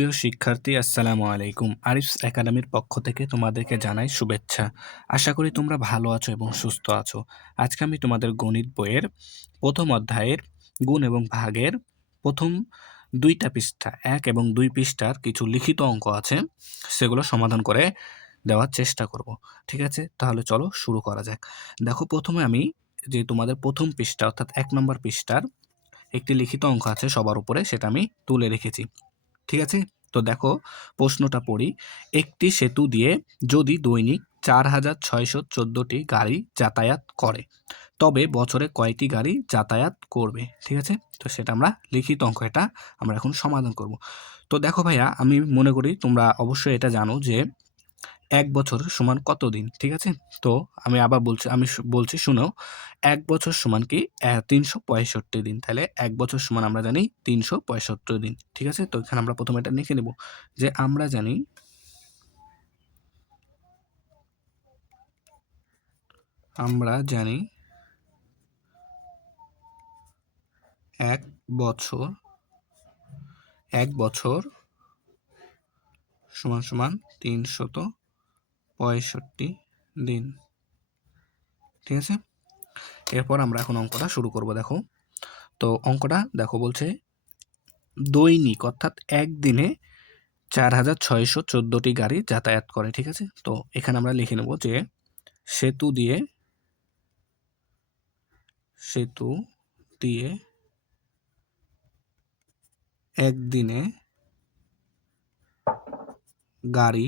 সুপ্রিয় শিক্ষার্থী, আসসালামু আলাইকুম। আরিফস একাডেমির পক্ষ থেকে তোমাদেরকে জানাই শুভেচ্ছা। আশা করি তোমরা ভালো আছো এবং সুস্থ আছো। আজকে আমি তোমাদের গণিত বইয়ের প্রথম অধ্যায়ের গুণ এবং ভাগের প্রথম ২টা পৃষ্ঠা ১ এবং ২ পৃষ্ঠার কিছু লিখিত অঙ্ক আছে, সেগুলো সমাধান করে দেওয়ার চেষ্টা করব। ঠিক আছে? তাহলে চলো শুরু করা যাক। দেখো, প্রথমে আমি যে তোমাদের প্রথম পৃষ্ঠা অর্থাৎ ১ নম্বর পৃষ্ঠার একটি লিখিত অঙ্ক আছে সবার উপরে, সেটা আমি তুলে রেখেছি। ঠিক আছে? তো দেখো, প্রশ্নটা পড়ি। একটি সেতু দিয়ে যদি দৈনিক ৪,৬১৪টি গাড়ি যাতায়াত করে, তবে বছরে কয়টি গাড়ি যাতায়াত করবে? ঠিক আছে? তো সেটা আমরা লিখিত অঙ্ক, এটা আমরা এখন সমাধান করব। তো দেখো ভাইয়া, আমি মনে করি তোমরা অবশ্যই এটা জানো যে ১ বছর সমান কত দিন? ঠিক আছে? তো আমি আবার বলছি, বলছি শুনো। ১ বছর সমান কি? ৩৬৫ দিন। তাহলে ১ বছর সমান আমরা জানি ৩৬৫ দিন। ঠিক আছে? তো এখানে আমরা প্রথমে এটা লিখে নেব যে আমরা জানি ১ বছর ১ বছর সমান ৩৬৫ দিন। ঠিক আছে? এরপর আমরা এখন অঙ্কটা শুরু করব। দেখো, তো অঙ্কটা দেখো, বলছে দৈনিক অর্থাৎ একদিনে ৪,৬১৪টি গাড়ি যাতায়াত করে। ঠিক আছে? তো এখানে আমরা লিখে নেব যে সেতু দিয়ে একদিনে গাড়ি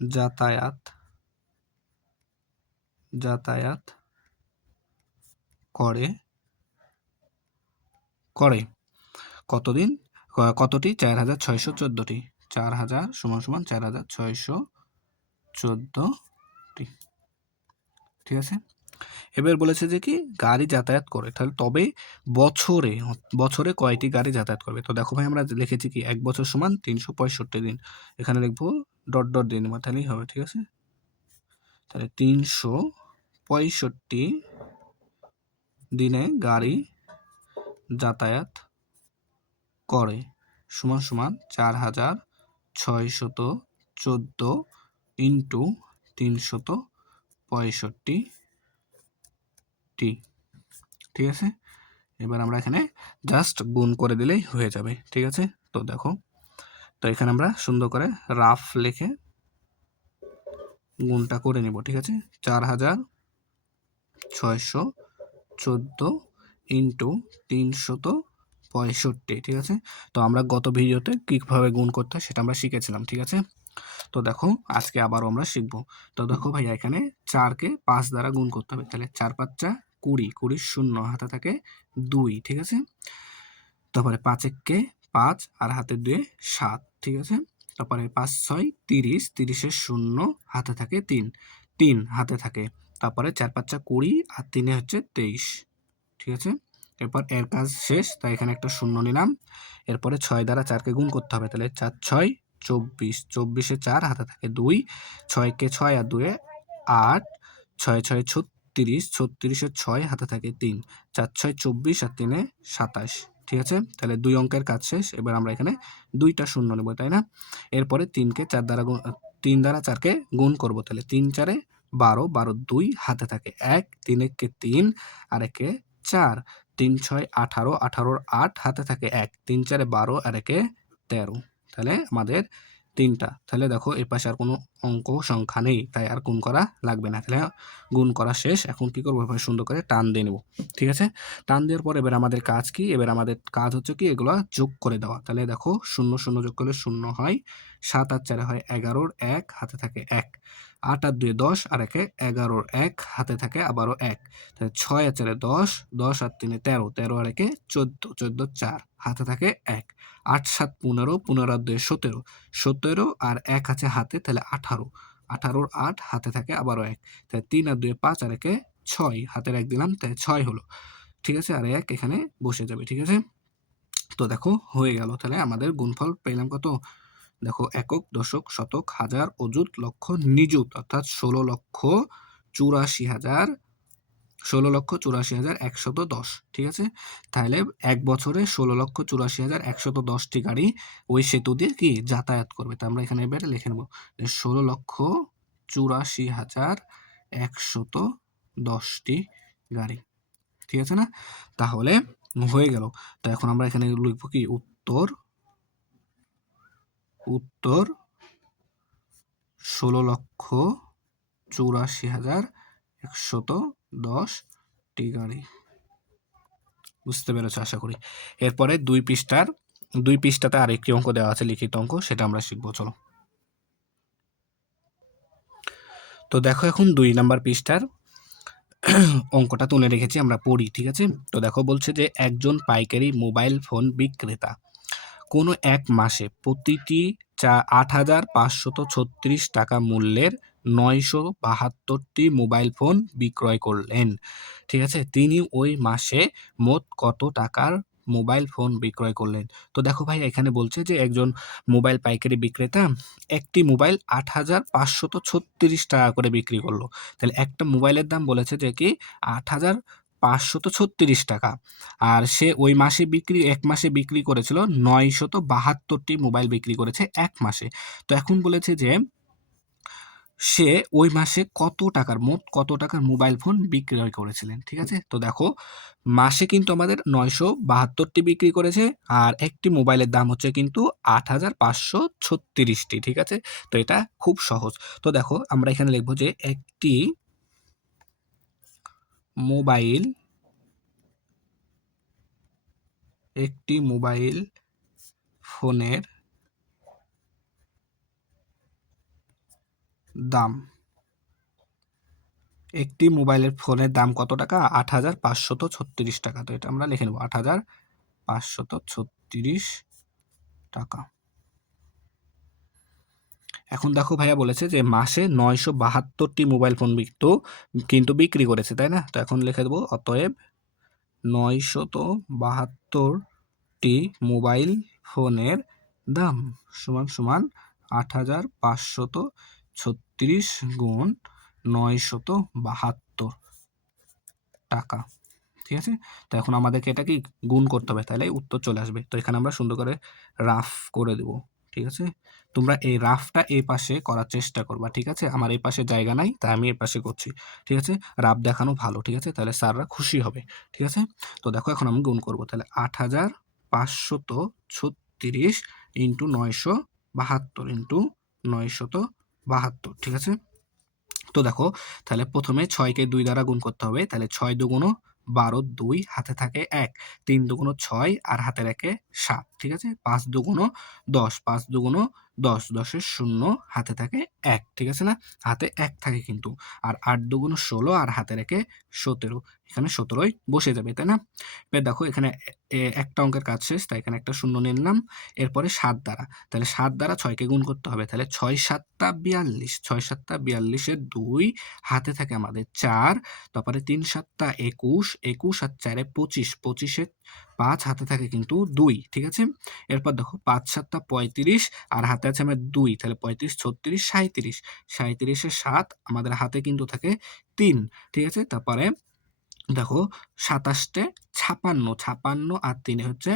যাতায়াত করে কতদিন? কতটি? ৪,৬১৪টি। ৪,০০০ সমান ৪,৬১৪টি। ঠিক আছে? এবার বলেছে যে কি গাড়ি যাতায়াত করে, তাহলে তবে বছরে কয়টি গাড়ি যাতায়াত করবে? তো দেখো ভাই, আমরা লিখেছি কি ১ বছর সমান ৩৬৫ দিন। এখানে লিখবো ডট ডট দিয়ে নেবো, তাহলেই হবে। ঠিক আছে? তাহলে ৩৬৫ দিনে গাড়ি যাতায়াত করে সমান ৪,৬১৪ ইন্টু ৩৬৫ টি। ঠিক আছে? এবার আমরা এখানে জাস্ট গুণ করে দিলেই হয়ে যাবে। ঠিক আছে? তো দেখো, তো এখানে আমরা সুন্দর করে রাফ লিখে গুণটা করে নেব। ঠিক আছে? ৪,৬১৪ ইন্টু ৩৬৫। ঠিক আছে? তো আমরা গত ভিডিওতে কীভাবে গুণ করতে হয় সেটা আমরা শিখেছিলাম। ঠিক আছে? তো দেখো, আজকে আবারও আমরা শিখবো। তো দেখো ভাইয়া, এখানে ৪কে ৫ দ্বারা গুণ করতে হবে। তাহলে ৪×৫ = ২০, ২০ শূন্য, হাতে থাকে ২। ঠিক আছে? তারপরে ৫×১ = ৫ আর হাতে ২ ৭। ঠিক আছে? তারপরে ৫×৬ = ৩০, ৩০-এর শূন্য, হাতে থাকে ৩, ৩ হাতে থাকে। তারপরে ৪×৫ = ২০ আর ৩ হচ্ছে ২৩। ঠিক আছে? এরপর এর কাজ শেষ, তাই এখানে একটা শূন্য নিলাম। এরপরে ৬ দ্বারা ৪কে গুণ করতে হবে। তাহলে ৪×৬ = ২৪, ২৪-এ ৪, হাতে থাকে ২, ৬কে ৬ আর ২-এ ৮, ৬×৬ = ৩৬, ৩৬-এ ৬, হাতে থাকে ৩, ৪×৬ = ২৪ আর ৩-এ ২৭। ঠিক আছে? তাহলে ২ অঙ্কের কাজ শেষ। এবার আমরা এখানে ২টা শূন্য নেব, তাই না? এরপরে ৩ দ্বারা ৪কে গুণ করব। তাহলে ৩×৪ = ১২, ১২ ২, হাতে থাকে ১, ৩×১ = ৩ আর ১-এ ৪, ৩×৬ = ১৮, ১৮-র ৮, হাতে থাকে ১, ৩×৪ = ১২ আর ১-এ ১৩। তাহলে আমাদের ৩টা। তাহলে দেখো, এ পাশে আর কোনো অঙ্ক সংখ্যা নেই, তাই আর গুণ করা লাগবে না। তাহলে গুণ করা শেষ। এখন কি করবো? এভাবে সুন্দর করে টান দিয়ে নেব। ঠিক আছে? টান দেওয়ার পর এবার আমাদের কাজ কি? এবার আমাদের কাজ হচ্ছে কি এগুলা যোগ করে দেওয়া। তাহলে দেখো, ০ ০ যোগ করলে ০ হয়, ৭ আর ৪ হয় ১১-র ১, হাতে থাকে ১, ৮ আর ২ ১০ আর ১-এ ১১-র ১, হাতে থাকে আবারও ১। তাহলে ৬ আর ৪ ১০, ১০ আর ৩ ১৩, ১৩ আর ১-এ ১৪, ১৪ ৪, হাতে থাকে ১, ৮ ৭ ১৫, ১৫ আর ২ ১৭, ১৭ আর ১ আছে হাতে, তাহলে ১৮, ১৮-র ৮, হাতে থাকে আবারও ১। তাহলে ৩ আর ২ ৫ আর ১-এ ৬, হাতের ১ দিলাম, তাই ৬ হলো। ঠিক আছে? আর ১ এখানে বসে যাবে। ঠিক আছে? তো দেখো, হয়ে গেল। তাহলে আমাদের গুণফল পেলাম কত? দেখো, একক, দশক, শতক, হাজার, অযুত, লক্ষ, নিযুত, অর্থাৎ ১৬,৮৪,০০০ 16,84,110, ঠিক আছে? তাহলে এক বছরে 16,84,110টি গাড়ি ওই সেতু দিয়ে কি যাতায়াত করবে। তো আমরা এখানে এবারে লিখে নেব যে 16,84,110টি গাড়ি, ঠিক আছে না? তাহলে হয়ে গেল। তো এখন আমরা এখানে লিখব কি উত্তর 16,84,110টি গাড়ি। বুঝতে পেরেছ আশা করি। এরপরে দুই পৃষ্ঠাতে আরেকটি অঙ্ক দেওয়া আছে, লিখিত অঙ্ক, সেটা আমরা শিখবো। চলো। তো দেখো এখন 2 নাম্বার পৃষ্ঠার অঙ্কটা তুলে রেখেছি, আমরা পড়ি, ঠিক আছে? তো দেখো বলছে যে একজন পাইকারি মোবাইল ফোন বিক্রেতা কোনো এক মাসে প্রতিটি 8,536 টাকা মূল্যের 972টি মোবাইল ফোন বিক্রয় করলেন, ঠিক আছে? তিনি ওই মাসে মোট কত টাকার মোবাইল ফোন বিক্রয় করলেন? তো দেখো ভাই এখানে বলছে যে একজন মোবাইল পাইকারি বিক্রেতা একটি মোবাইল 8,536 টাকা করে বিক্রি করলো। তাহলে একটা মোবাইলের দাম বলেছে যে কি 8,536 টাকা, আর সে ওই মাসে এক মাসে বিক্রি করেছিল 972টি মোবাইল বিক্রি করেছে এক মাসে। তো এখন বলেছে যে সে ওই মাসে মোট কত টাকার মোবাইল ফোন বিক্রয় করেছিলেন, ঠিক আছে? তো দেখো মাসে কিন্তু আমাদের 972টি বিক্রি করেছে, আর একটি মোবাইলের দাম হচ্ছে কিন্তু 8,536টি, ঠিক আছে? তো এটা খুব সহজ। তো দেখো আমরা এখানে লিখবো যে একটি মোবাইল ফোনের দাম, একটি মোবাইলের ফোনের দাম কত টাকা? 8,536 টাকা। তো এটা আমরা লিখে নেব 8,536 টাকা। এখন দেখো ভাইয়া বলেছে যে মাসে 972টি মোবাইল ফোন কিন্তু বিক্রি করেছে, তাই না? তো এখন লিখে দেবো অতএব 972টি মোবাইল ফোনের দাম সমান সমান 8,536 গুণ 972 টাকা, ঠিক আছে? তো এখন আমাদেরকে এটা কি গুণ করতে হবে, তাহলে উত্তর চলে আসবে। তো এখানে আমরা সুন্দর করে রাফ করে দেব, ঠিক আছে? তোমরা এই রাফটা এই পাশে করার চেষ্টা করবা, ঠিক আছে? আমার এই পাশে জায়গা নাই, তাই আমি এই পাশে করছি, ঠিক আছে? রাফ দেখানো ভালো, ঠিক আছে? তাহলে স্যাররা খুশি হবে, ঠিক আছে? তো দেখো এখন আমি গুণ করব, তাহলে 8,536 ইন্টু 972 ইন্টু 972, ঠিক আছে? তো দেখো তাহলে প্রথমে 6কে 2 দ্বারা গুণ করতে হবে, তাহলে 6 দুগুণ 12, 2 হাতে থাকে 1, 3 দুগুণ 6 আর হাতে রাখে 7, ঠিক আছে? 5 দুগুণ 10, 5 দুগুণ 10, 10-এর 0 হাতে থাকে 1, ঠিক আছে না? হাতে 1 থাকে কিন্তু। আর 8 দুগুণ 16 আর হাতে রেখে 17, এখানে 17ই বসে যাবে, তাই না? এবার দেখো এখানে একটা অঙ্কের কাজ শেষ, তাই এখানে একটা শূন্য নিলাম। এরপরে 7 দ্বারা, তাহলে 7 দ্বারা 6কে গুণ করতে হবে, তাহলে 6 7টা 42, 6 7টা 42-এর 2 হাতে থাকে আমাদের 4, তারপরে 3 7টা 21, 21 আর 4-এ 25, 25-এর 5 হাতে থাকে কিন্তু 2, ঠিক আছে? এরপর দেখো 5 7টা 35 আর হাতে আছে আমার 2, তাহলে 35 36 37, 37-এর 7 আমাদের হাতে কিন্তু থাকে 3, ঠিক আছে? তারপরে দেখো 27-টে 56, 56 আর 3 হচ্ছে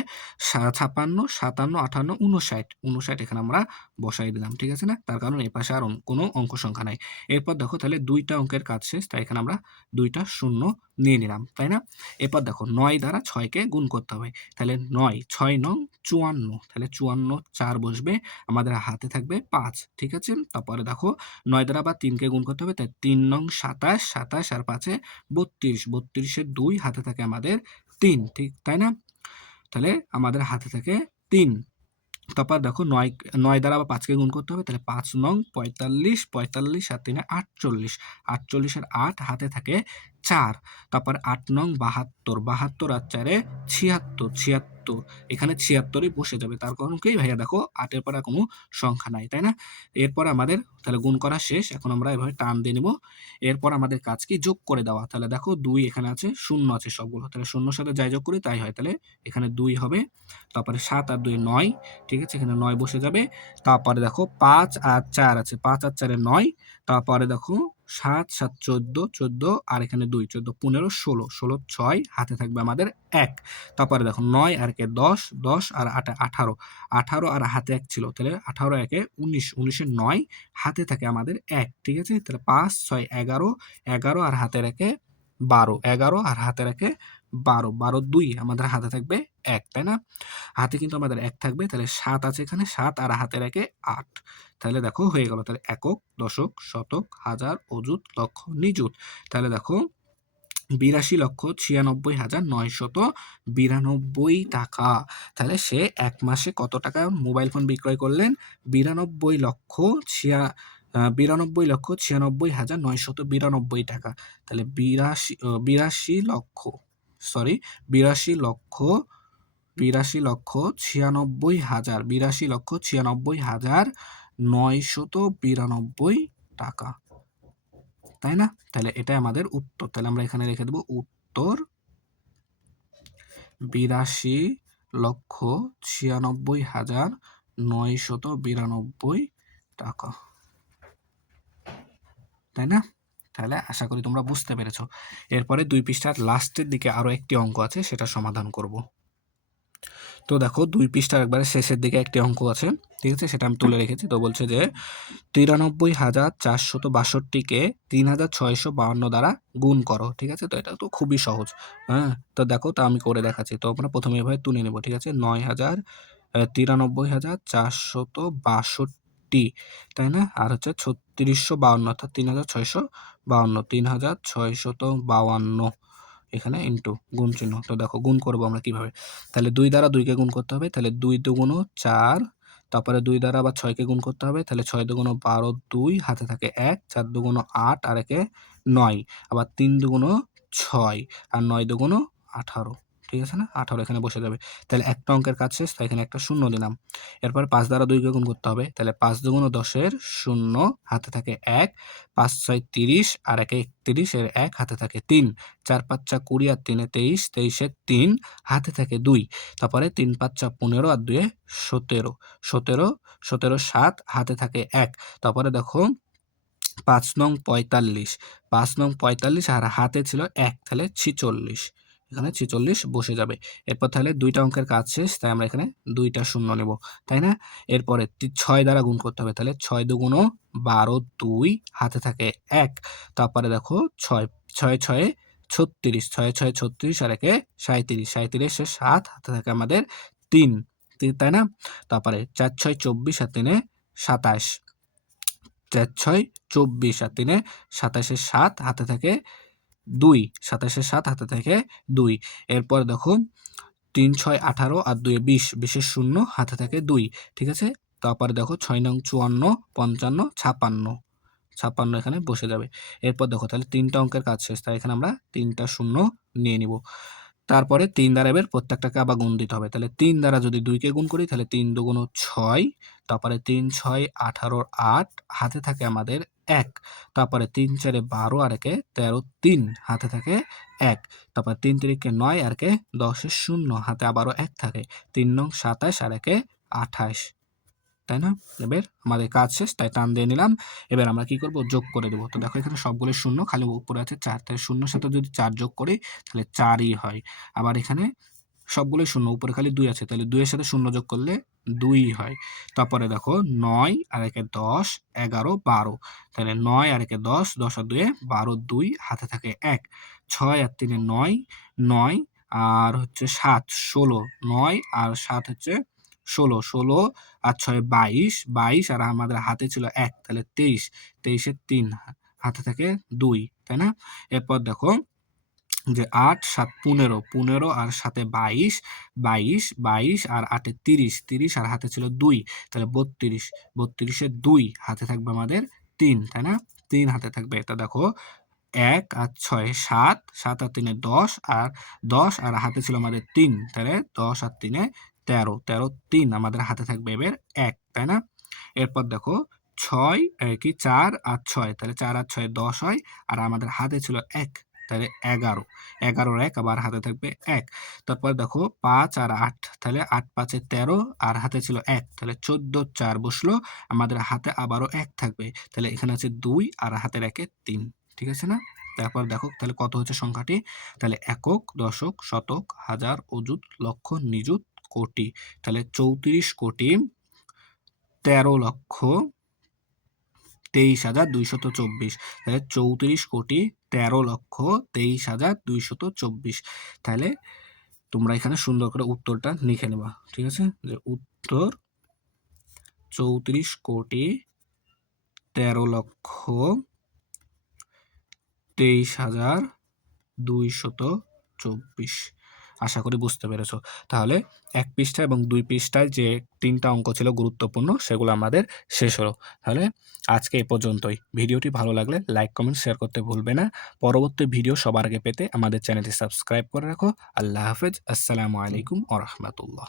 56, 57, 58, 59, 59 এখানে আমরা বসাই দিলাম, ঠিক আছে না? তার কারণ এই পাশে আর কোনো অঙ্ক সংখ্যা নাই। এরপর দেখো তাহলে 2টা অঙ্কের কাজ শেষ, তাই এখানে আমরা 2টা শূন্য নিয়ে নিলাম, তাই না? এরপর দেখো 9 দ্বারা 6কে গুণ করতে হবে, তাহলে 9 6 9 54, তাহলে 54 4 বসবে, আমাদের হাতে থাকবে 5, ঠিক আছে? তারপরে দেখো 9 দ্বারা আবার 3কে গুণ করতে হবে, তাই 3 9 27, 27 আর 5-এ 32, 32-এর 2 হাতে থাকে আমাদের 3, ঠিক তাই না? তাহলে আমাদের হাতে থাকে 3। তারপর দেখো 9 দ্বারা আবার 5কে গুণ করতে হবে, তাহলে 5 নং 45, 45 আর 3-এ 48, 48-এর 8 হাতে থাকে 4, তারপর 8 নং 72, 72 আর 4-এ 76, 76, এখানে 76ই বসে যাবে, তার কারণ কি ভাইয়া দেখো 8-এর পরে কোনো সংখ্যা নাই, তাই না? এরপর আমাদের তাহলে গুণ করা শেষ, এখন আমরা এভাবে টান দিয়ে নেব। এরপর আমাদের কাজ কি যোগ করে দেওয়া, তাহলে দেখো 2 এখানে আছে, 0 আছে সবগুলো, তাহলে 0-র সাথে যাই যোগ করি তাই হয়, তাহলে এখানে 2 হবে, তারপরে 7 আর 2 9, ঠিক আছে? এখানে 9 বসে যাবে। তারপরে দেখো 5 আর 4 আছে, 5 আর 4-এ 9, তারপরে দেখো 7 7 14 14 আর এখানে 2 14 15 16 16 6 হাতে থাকবে আমাদের 1। তারপরে দেখো 9 আর একে 10 10 আর 8 18 18 আর হাতে 1 ছিল, তাহলে 18 একে 19 19 এর 9 হাতে থাকে আমাদের 1, ঠিক আছে। তাহলে 5 6 11 11 আর হাতে রেখে 12 11 আর হাতে রেখে 12 12 2 আমাদের হাতে থাকবে 1, তাই না। হাতে কিন্তু আমাদের 1 থাকবে, তাহলে 7 আছে এখানে 7 আর হাতে রেখে 8, তাহলে দেখো হয়ে গেল। তাহলে একক, দশক, শতক, হাজার, অযুত, লক্ষ, নিযুত। তাহলে দেখো ৮২,৯৯৯ টাকা। তাহলে সে এক মাসে কত টাকা মোবাইল ফোন বিক্রয় করলেন? ৯২,৯৬,৯৯৯ টাকা। তাহলে ৮২,৯৬,৯৯৯ টাকা, তাই না। তাহলে এটাই আমাদের উত্তর। তাহলে আমরা এখানে রেখে দেবো উত্তর ৮২,৯৬,৯৯৯ টাকা, তাই না। তাহলে আশা করি তোমরা বুঝতে পেরেছো। এরপরে 2 পৃষ্ঠার লাস্টের দিকে আরো একটি অঙ্ক আছে, সেটা সমাধান করব। তো দেখো 2 পৃষ্ঠার একবারে শেষের দিকে একটি অঙ্ক আছে, ঠিক আছে, সেটা আমি তুলে রেখেছি। তো বলছে যে ৯৩,৪৬২কে ৩,৬৫২ দ্বারা গুণ করো, ঠিক আছে। তো এটা তো খুবই সহজ, হ্যাঁ। তো দেখো, তা আমি করে দেখাচ্ছি। তো আমরা প্রথমে এভাবে তুলে নেব, ঠিক আছে। ৯,৯৩,৪৬২, তাই না। আর হচ্ছে ৩৬৫২ অর্থাৎ ৩,৬৫২ ৩,৬৫২ এখানে ইন্টু গুণ চিহ্ন। তো দেখো গুণ করবো আমরা কিভাবে। তাহলে 2 দ্বারা 2কে গুণ করতে হবে, তাহলে 2 দুগুণ 4, তারপরে 2 দ্বারা আবার 6কে গুণ করতে হবে, তাহলে 6 দুগুণ 12 2 হাতে থাকে 1, 4 দুগুণ 8 আর একে 9, আবার 3 দুগুণ 6 আর 9 দুগুণ 18, ঠিক আছে না। 18 এখানে বসে যাবে। তাহলে একটা অঙ্কের কাজ শেষ, তাই এখানে একটা শূন্য দিলাম। এরপর 5 দ্বারা 2কে গুণ করতে হবে, তাহলে 5 দুগুণ 10-এর 0 হাতে থাকে 1, 5 6 30 আর একে 31 এর 1 হাতে থাকে 3, 4 5 20 আর 3 23 23 3 হাতে থাকে 2, তারপরে 3 5 15 আর 2 17 17 17 7 হাতে থাকে 1, তারপরে দেখো 5 নং 45 5 নং 45 আর হাতে ছিল 1, তাহলে 46, এখানে 46 বসে যাবে। এরপর তাহলে 2টা অঙ্কের কাজ শেষ, তাই আমরা এখানে 2টা শূন্য নেব, তাই না। এরপরে 6 দ্বারা গুণ করতে হবে, তাহলে 6 দুগুণ 12 2 হাতে থাকে 1, তারপরে দেখো 6 6 6 36 6 6 36 আর একে 37 37 7 হাতে থাকে আমাদের 3, তাই না। তারপরে 4 6 24 আর 3 27 4 6 24 আর 3 27 7 হাতে থাকে 2, 27 7 হাতে থাকে 2। এরপর দেখো 3 6 18 আর 2 20 20 শূন্য হাতে থাকে 2, ঠিক আছে। তারপরে দেখো 6 নং 54 55 56 56 এখানে বসে যাবে। এরপর দেখো তাহলে 3টা অঙ্কের কাজ শেষ, তাই এখানে আমরা 3টা শূন্য নিয়ে নিব। তারপরে 3 দ্বারা এবার প্রত্যেকটাকে আবার গুণ দিতে হবে। তাহলে 3 দ্বারা যদি 2কে গুণ করি, তাহলে 3 দুগুণ 6, তারপরে 3 6 18 8 হাতে থাকে আমাদের 1, তারপরে 3 4 12 আর একে 13 3 হাতে থাকে 1, তারপরে 3 3 9 আর একে 10 0 হাতে আবারও 1 থাকে, 3 নং 27 আর একে 28, তাই না। এবার আমাদের কাজ শেষ, তাই টান দিয়ে নিলাম। এবার আমরা কি করব, যোগ করে দেবো। তো দেখো এখানে সবগুলো শূন্য, খালি উপরে আছে 4, তাই শূন্যর সাথে যদি 4 যোগ করি তাহলে 4ই হয়। আবার এখানে সবগুলোই শূন্য, উপরে খালি 2 আছে, তাহলে 2 এর সাথে শূন্য যোগ করলে 2ই হয়। তারপরে দেখো 9 আর একে 10 11 12, তাহলে 9 আর একে 10 10 আর 2 12 2 হাতে থাকে 1, 6 আর 3 9 9 আর হচ্ছে 7 16 9 আর 7 হচ্ছে 16 16 আর 6 22 22 আর আমাদের হাতে ছিল 1, তাহলে 23 23 এর 3 হাতে থাকে 2, তাই না। এরপর দেখো যে 8 7 15 15 আর সাথে 22 22 22 আর 8 30 30 আর হাতে ছিল 2, তাহলে 32 32 এর 2 হাতে থাকবে আমাদের 3, তাই না। 3 হাতে থাকবে। এটা দেখো 1 আর 6 7 7 আর 3 10 আর 10 আর হাতে ছিল আমাদের 3, তাহলে 10 আর 3 13 13 3 আমাদের হাতে থাকবে এবার 1, তাই না। এরপর দেখো 6 কি 4 আর 6, তাহলে 4 আর 6 10 হয়, আর আমাদের হাতে ছিল 1, তাহলে 11, 11 এক আবার হাতে থাকবে 1। তারপর দেখো 5 আর 8, তাহলে 8 5 এ 13 আর হাতে ছিল 1, তাহলে 14 4 বসলো, আমাদের হাতে আবারও 1 থাকবে, তাহলে এখানে আছে 2 আর হাতের 1 এ 3, ঠিক আছে না? তারপর দেখো তাহলে কত হচ্ছে সংখ্যাটি, তাহলে একক, দশক, শতক, হাজার, অযুত, লক্ষ, নিযুত, কোটি, তাহলে 34 কোটি 13,23,224, তাহলে 34,13,23,224। তাহলে তোমরা এখানে সুন্দর করে উত্তরটা লিখে নেবা, ঠিক আছে? যে উত্তর 34,13,23,224। আশা করি বুঝতে পেরেছো। তাহলে 1 পৃষ্ঠা এবং 2 পৃষ্ঠায় যে 3টা অঙ্ক ছিল গুরুত্বপূর্ণ, সেগুলো আমাদের শেষ হলো। তাহলে আজকে এ পর্যন্তই। ভিডিওটি ভালো লাগলে লাইক, কমেন্ট, শেয়ার করতে ভুলবে না। পরবর্তী ভিডিও সবার আগে পেতে আমাদের চ্যানেলটি সাবস্ক্রাইব করে রাখো। আল্লাহ হাফেজ। আসসালামু আলাইকুম ওয়া রাহমাতুল্লাহ।